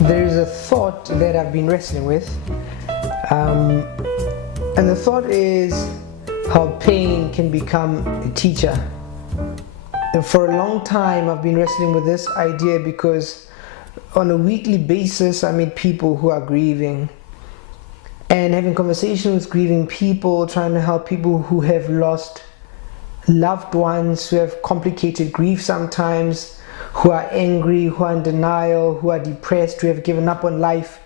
there is a thought that I've been wrestling with, and the thought is how pain can become a teacher. And for a long time I've been wrestling with this idea because on a weekly basis I meet people who are grieving, and having conversations with grieving people, trying to help people who have lost loved ones, who have complicated grief sometimes, who are angry, who are in denial, who are depressed, who have given up on life,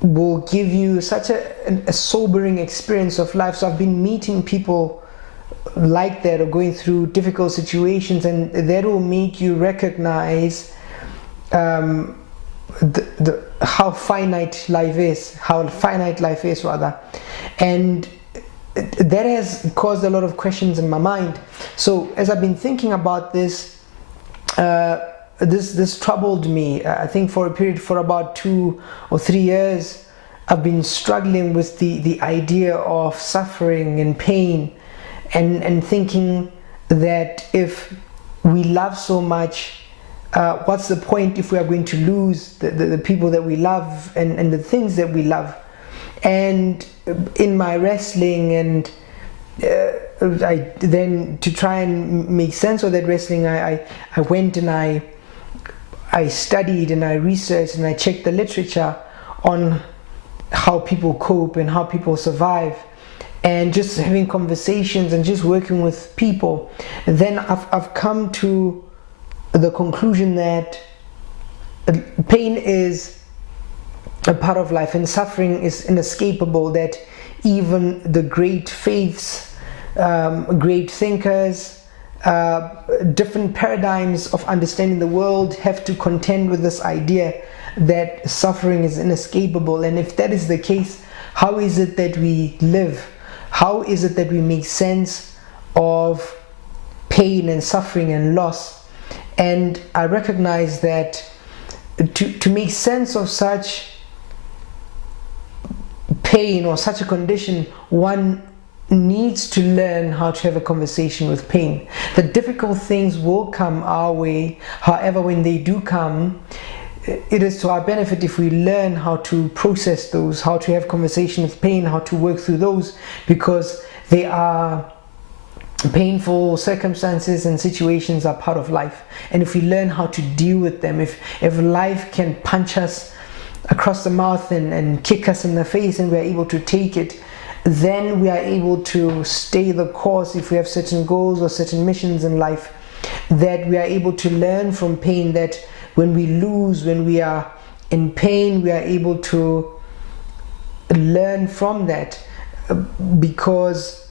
will give you such a sobering experience of life. So I've been meeting people like that, or going through difficult situations, and that will make you recognize how finite life is, and that has caused a lot of questions in my mind. So as I've been thinking about this, this troubled me. I think for about 2 or 3 years I've been struggling with the idea of suffering and pain, and thinking that if we love so much, what's the point if we are going to lose the people that we love and the things that we love? And in my wrestling, and then to try and make sense of that wrestling, I went and I studied and I researched and I checked the literature on how people cope and how people survive, and just having conversations and just working with people. Then I've come to the conclusion that pain is a part of life and suffering is inescapable, that even the great faiths, great thinkers, different paradigms of understanding the world have to contend with this idea that suffering is inescapable. And if that is the case, how is it that we live? How is it that we make sense of pain and suffering and loss? And I recognize that to make sense of such pain or such a condition, one needs to learn how to have a conversation with pain. The difficult things will come our way. However, when they do come, it is to our benefit if we learn how to process those, how to have conversation with pain, how to work through those, because they are painful circumstances and situations are part of life. And if we learn how to deal with them, if life can punch us across the mouth and kick us in the face and we are able to take it, then we are able to stay the course. If we have certain goals or certain missions in life, that we are able to learn from pain, that when we lose, when we are in pain, we are able to learn from that, because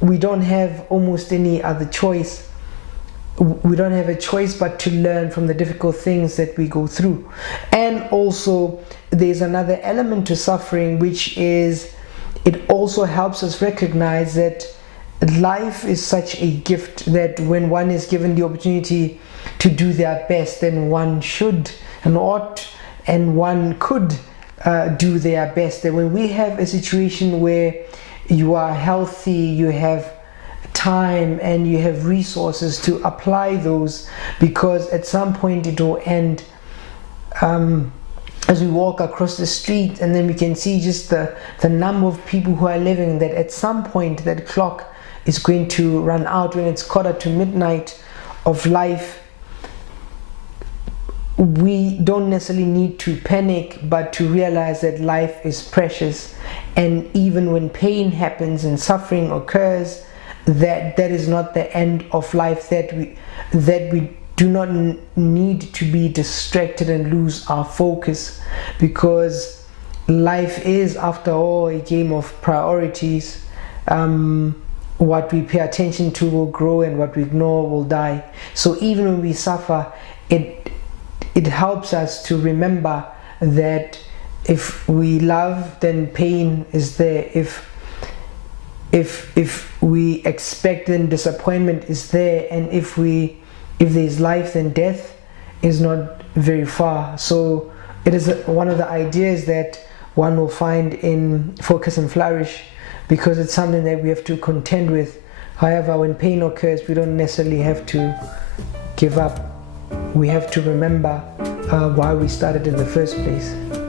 we don't have almost any other choice. We don't have a choice but to learn from the difficult things that we go through. And also there's another element to suffering, which is it also helps us recognize that life is such a gift, that when one is given the opportunity to do their best, then one should and ought and one could do their best. That when we have a situation where you are healthy, you have time and you have resources to apply those, because at some point it will end. As we walk across the street, and then we can see just the number of people who are living, that at some point that clock is going to run out. When it's midnight of life, we don't necessarily need to panic, but to realize that life is precious. And even when pain happens and suffering occurs, that is not the end of life, that we do not need to be distracted and lose our focus, because life is, after all, a game of priorities. What we pay attention to will grow, and what we ignore will die. So even when we suffer, it helps us to remember that if we love, then pain is there. If we expect, then disappointment is there. And if there's life, then death is not very far. So it is one of the ideas that one will find in Focus and Flourish, because it's something that we have to contend with. However, when pain occurs, we don't necessarily have to give up. We have to remember why we started in the first place.